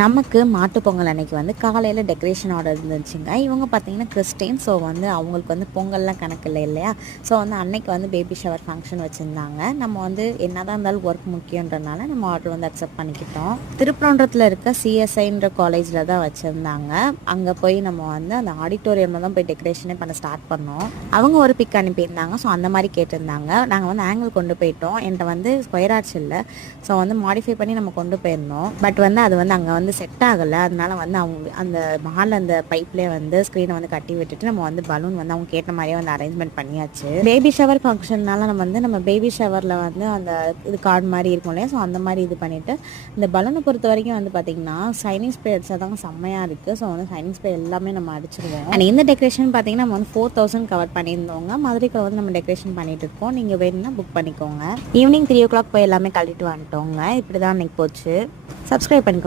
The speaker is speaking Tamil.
நமக்கு மாட்டுப் பொங்கல் அன்னைக்கு வந்து காலையில் டெக்கரேஷன் ஆர்டர் இருந்துச்சுங்க. இவங்க பார்த்தீங்கன்னா கிறிஸ்டின். ஸோ வந்து அவங்களுக்கு வந்து பொங்கல்லாம் கணக்கு இல்லை இல்லையா? ஸோ வந்து அன்னைக்கு வந்து பேபி ஷவர் ஃபங்க்ஷன் வச்சுருந்தாங்க. நம்ம வந்து என்னதான் இருந்தாலும் ஒர்க் முக்கியன்றனால நம்ம ஆர்டர் வந்து அக்செப்ட் பண்ணிக்கிட்டோம். திருப்பரங்குன்றத்தில் இருக்க சிஎஸ்ஐன்ற காலேஜில் தான் வச்சுருந்தாங்க. அங்கே போய் நம்ம வந்து அந்த ஆடிட்டோரியமில் தான் போய் டெக்கரேஷனே பண்ண ஸ்டார்ட் பண்ணோம். அவங்க ஒரு பிக் அனுப்பியிருந்தாங்க. ஸோ அந்த மாதிரி கேட்டிருந்தாங்க. நாங்கள் வந்து ஆங்கிள் கொண்டு போயிட்டோம். என்கிட்ட வந்து ஸ்கொயர் ஆர்ட்ஸ் இல்லை. ஸோ வந்து மாடிஃபை பண்ணி நம்ம கொண்டு போயிருந்தோம். பட் வந்து அது வந்து அங்கே வந்து செட் ஆகலை. அதனால வந்து அவங்க அந்த மஹால் அந்த பைப்லேயே வந்து ஸ்க்ரீனை வந்து கட்டி விட்டுட்டு நம்ம வந்து பலூன் வந்து அவங்க கேட்ட மாதிரியே வந்து அரேஞ்ச்மெண்ட் பண்ணியாச்சு. பேபி ஷவர் ஃபங்க்ஷன்னால நம்ம பேபி ஷவரில் வந்து அந்த இது கார்டு மாதிரி இருக்கும் இல்லையா? ஸோ அந்த மாதிரி இது பண்ணிவிட்டு இந்த பலூனை பொறுத்த வரைக்கும் வந்து பார்த்திங்கன்னா சைனீஸ் ஸ்ப்ரே அடிச்சா தாங்க செம்மையாக இருக்குது. ஸோ வந்து சைனீஸ் ஸ்ப்ரே எல்லாமே நம்ம அடிச்சிருவோம். அண்ட் இந்த டெக்கரேஷன் பார்த்திங்கன்னா நம்ம வந்து 4000 கவர் பண்ணியிருந்தோங்க. மதுரைக்குள்ள வந்து நம்ம டெக்கரேஷன் பண்ணிட்டு இருக்கோம். நீங்கள் வேணும்னா புக் பண்ணிக்கோங்க. ஈவினிங் 3 o'clock போய் எல்லாமே கழட்டிட்டு வந்துட்டோங்க. இப்படி தான் அன்றைக்கி போச்சு. சப்ஸ்கிரைப் பண்ணிக்கோங்க.